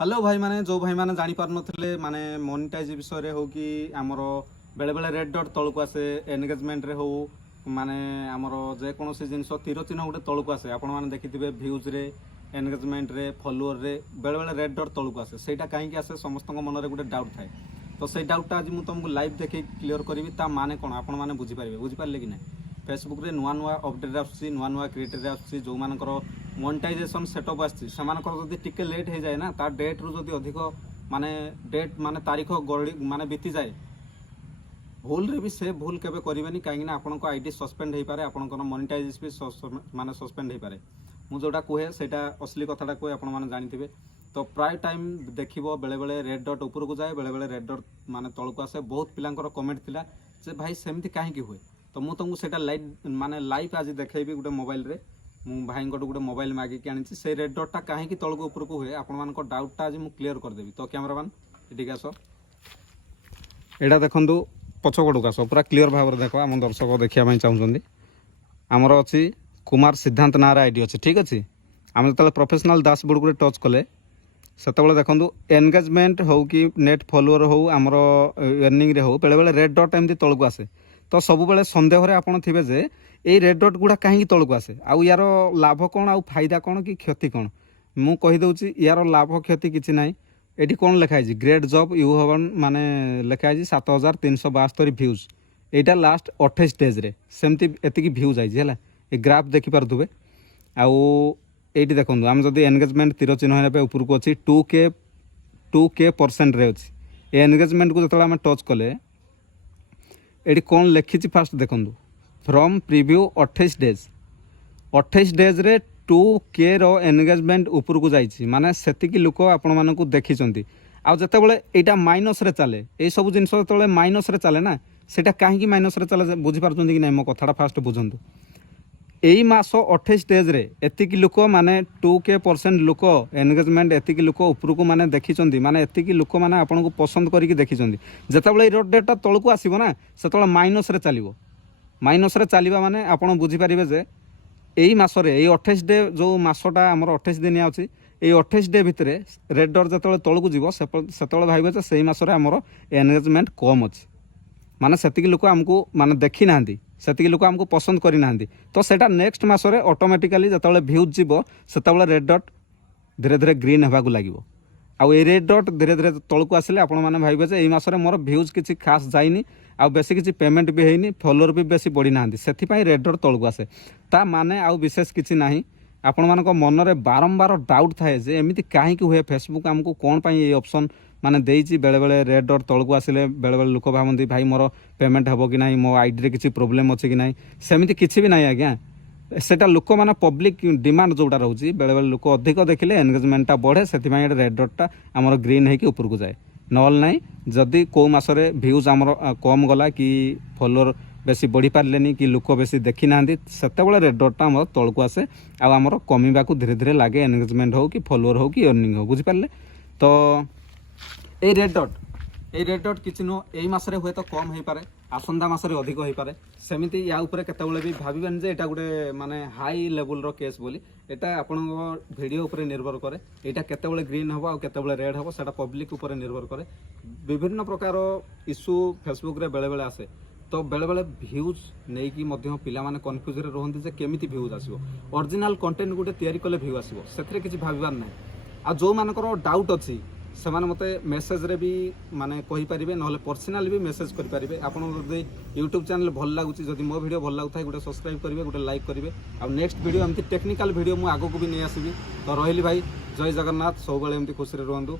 Hello भाई माने जो भाई माने जानी पार नथिले माने मोनेटाइज विषय रे हो कि हमरो बेले बेले रेड डॉट तळको आसे एंगेजमेंट रे हो माने हमरो जे कोनोसी जिंस तीर चिन्ह गोटे तळको आसे आपण माने देखिथिबे व्यूज रे एंगेजमेंट रे फॉलोअर रे बेले बेले रेड डॉट तळको आसे सेटा काहे कि आसे समस्त मन रे गोटे डाउट थाए तो से डाउटटा आज मु तुमको लाइव देखि क्लियर करबी ता माने कोन आपण माने बुझी पारिबे बुझी पारले कि नै फेसबुक रे नुआ नुआ अपडेट आसी नुआ नुआ क्रिएटर आसी जो मानकर मोनेटाइजेशन सेटअप आसी सेमानकर जदि टिके लेट हो जाए ना ता डेट रु जदि अधिक माने डेट माने तारीख गड़ी माने बीती जाए भूल रे भी से भूल केबे करिवेनी काहे ना आपन को आईडी सस्पेंड हे पारे आपन को मोनेटाइज भी माने सस्पेंड हे पारे मु जोटा कहे सेटा असली कथाटा कहे आपन माने जानिथिबे तो प्राय टाइम देखिबो बेले बेले रेड डॉट ऊपर को जाए बेले बेले रेड डॉट माने तळ को आसे बहुत पिलांकर कमेंट थिला जे भाई सेमति काहे कि हुए तो मु तुमको सेटा लाइव माने लाइव आज देखैबी गुटे मोबाइल रे मु भाई गोटे मोबाइल मागिक आनी से रेड डॉटा कहीं तौक ऊपर को हुए आपण मान डाउटा आज मुझे क्लीयर करदेवी तो कैमरामैन ये आस यहाँ देखु पछकड़क आस पूरा क्लीयर भाव में देख आम दर्शक देखा चाहते आमर अच्छी कुमार सिद्धांत नार आईडी अच्छी ठीक अच्छे आम जो प्रोफेशनल डैशबोर्ड को टच कले से देखो एंगेजमेंट हो कि नेट फॉलोअर हो आमर अर्निंग रे हो बेले बेले रेड डॉट एमती तौक आसे तो सब बेले सन्देह आपण थे जे ये रेड डॉट गुड़ा कहीं तौक आसे आउ यार लाभ कौन आउ फायदा कौन कि क्षति कौन मु कहीदे यार लाभ क्षति किसी ना ये कौन लिखाई ग्रेट जॉब यू हवन माने लिखाई 7372 व्यूज यहाँ लास्ट 28 डेज रे सेमती एतिकी व्यूज आई है ये ग्राफ देखिपे आउ ये देखो आम जब एंगेजमेंट तीर चिन्ह पे ऊपर को अच्छी 2K% रे अच्छी एंगेजमेंट को जो टच कले ये कौन लिखी फास्ट देखो फ्रॉम प्रीव्यू 28 डेज रे 2K रो एंगेजमेंट ऊपर को जाइए माने सेतिकी लोक आपण मानकु देखिचंती आ जते बेले एटा माइनस रे चले ए सब जिंस जते माइनस रे चले ना सेटा काहे कि माइनस रे चले बुझी पारछंती कि नै मो कथाटा फास्ट बुझंतु एई मास 28 डेज रे एतिकी लोक माने 2K% लोक एंगेजमेंट एतिकी लोक ऊपर को माने देखिचंती माने एतिकी लोक माने आपण को पसंद करिक देखिचंती जते बेले रेड डेटा तळ को आसीबो ना सेतले माइनस रे चलिबो माइनस रे चलिबा माने आपण बुझी पारिबे जे एई मासरे एई 28 डे जो मासटा हमर 28 दिन अछि एई 28 डे भितरे रेड डॉट जतले तळ को जीवो सेतले भाइबे जे सेई मासरे हमर एंगेजमेंट कम अछि माने सेतिकी लोक हमको माने देखि नांदी सेतिकी लोक हमको पसंद करि नांदी तो सेटा नेक्स्ट मासरे ऑटोमेटिकली जतले व्यूज जीवो सेतले रेड डॉट धीरे धीरे ग्रीन हेबा को लागिवो आउ ए रेड डॉट धीरे धीरे तळ को आसिले आपण माने भाइबे जे एई मासरे मोर व्यूज किछि खास जाइनी आउ बेसी किछि पेमेंट भी हेइनी फॉलोअर भी बेसी बढ़ी नांदी सेथि पई रेड डॉट तळ को आसे ता माने आउ विशेष किछि नाही आपण मानको मन रे बारंबार डाउट थाए जे एमिति काहे कि हुए फेसबुक हमको कोन पई ए ऑप्शन माने देइछि बेले बेले रेड डॉट तळ को आसिले बेले बेले लोक भाबंती भाई मोर पेमेंट हबो कि नाही मो आईडी रे किछि प्रॉब्लम अछि कि नाही सेमिति किछि भी नाही आज्ञा सेटा लोक माने पब्लिक डिमांड जोटा रहउछि बेले बेले लोक अधिक देखिले एंगेजमेंटटा बढ़े सेथि पई रेड डॉटटा हमर ग्रीन हे कि ऊपर को जाए नल नाही जदि को मासरे व्यूज हमर कम गला कि फॉलोअर बेसी बढ़ी पारलेनी कि लोक बेसी देखि नांदी सेते बेले रेड डॉटटा हमर तळ को आसे आ हमर कमीबा को धीरे धीरे लागे एंगेजमेंट हो कि फॉलोअर हो कि अर्निंग हो बुझी पारले तो ए रेड डॉट किछि नो एई मासरे हुए तो कम हे पारे आसंदा मासरे अधिक हो पारे सेमिति या ऊपर केतेबेले भी भाबिबेन जे एटा गुटे माने हाई लेवल रो केस बोली एटा आपण वीडियो ऊपर निर्भर करे एटा केतेबेले ग्रीन हबो आ केतेबेले रेड हबो सेटा पब्लिक ऊपर निर्भर करे विभिन्न प्रकार इश्यू फेसबुक रे बेले बेले आसे तो बेले बेले व्यूज नै कि मध्य पिला माने कन्फ्यूज रे रहंती जे केमिति व्यूज आसीबो ओरिजिनल कंटेंट गुटे तयारी कले व्यू आसीबो सेथरे किछि भाबिबार नै आ जो मानकर डाउट अछि सेमाने मते मेसेज रे भी माने कहि परिबे नहले पर्सनल भी मेसेज करि परिबे आपण जदि यूट्यूब चैनल भल लागुची जदि मो वीडियो भल लागुथाय गुटे सब्सक्राइब करिवे गुटे लाइक करिवे आ नेक्स्ट वीडियो एमती टेक्निकल वीडियो मु आगो को भी नै आसीबी तो रहिली भाई जय जगन्नाथ सब बेले एमती खुशी रे रहंतु।